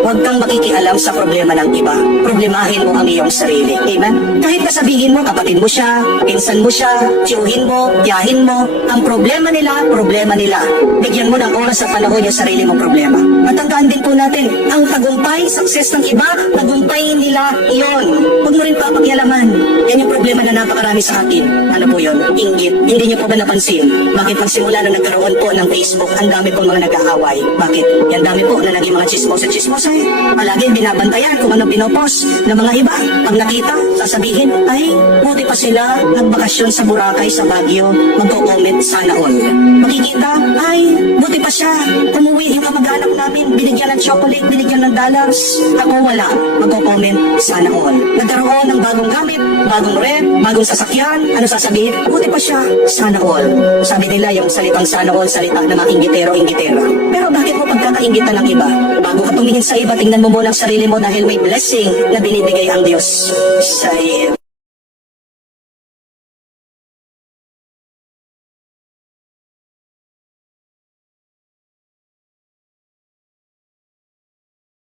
huwag kang makikialam sa problema ng iba. Problemahin mo ang iyong sarili. Amen? Kahit kasabihin mo, kapatid mo siya, pinsan mo siya, tiyuhin mo, tiyahin mo, ang problema nila, problema nila. Bigyan mo ng oras sa panahon yung sarili mong problema. At tandaan din po natin, ang tagumpay, success ng iba, tagumpay nila iyon. Huwag mo rin papakialaman. Yan yung problema na napakarami sa atin. Ano po yun? Inggit. Hindi niyo po ba napansin? Bakit pag simula na nagkaroon po ng Facebook, ang dami po mga nag-aaway? Bakit? Yan dami po na naging mga chismosa-chismosa eh. Palagi binabantayan kung ano pinopost ng mga iba. Pag nakita, sasabihin, ay, buti pa sila nagbakasyon sa Boracay, sa Baguio, magko-comment sana all. Makikita, ay, buti pa siya, namin, binigyan ng chocolate, binigyan ng dollars. Ako wala, magko-comment sana all. Nagkaroon ng bagong gamit, bagong rep, bagong sasakyan, ano sasabihin? Buti pa siya, sana all. Sabi nila yung salitang sana all, salita ng mga inggitero-inggitera. Pero bakit mo pagkakainggitan ng iba? Bago ka tumingin sa iba, tingnan mo muna ang sarili mo dahil may blessing na binibigay ang Diyos sa iyo.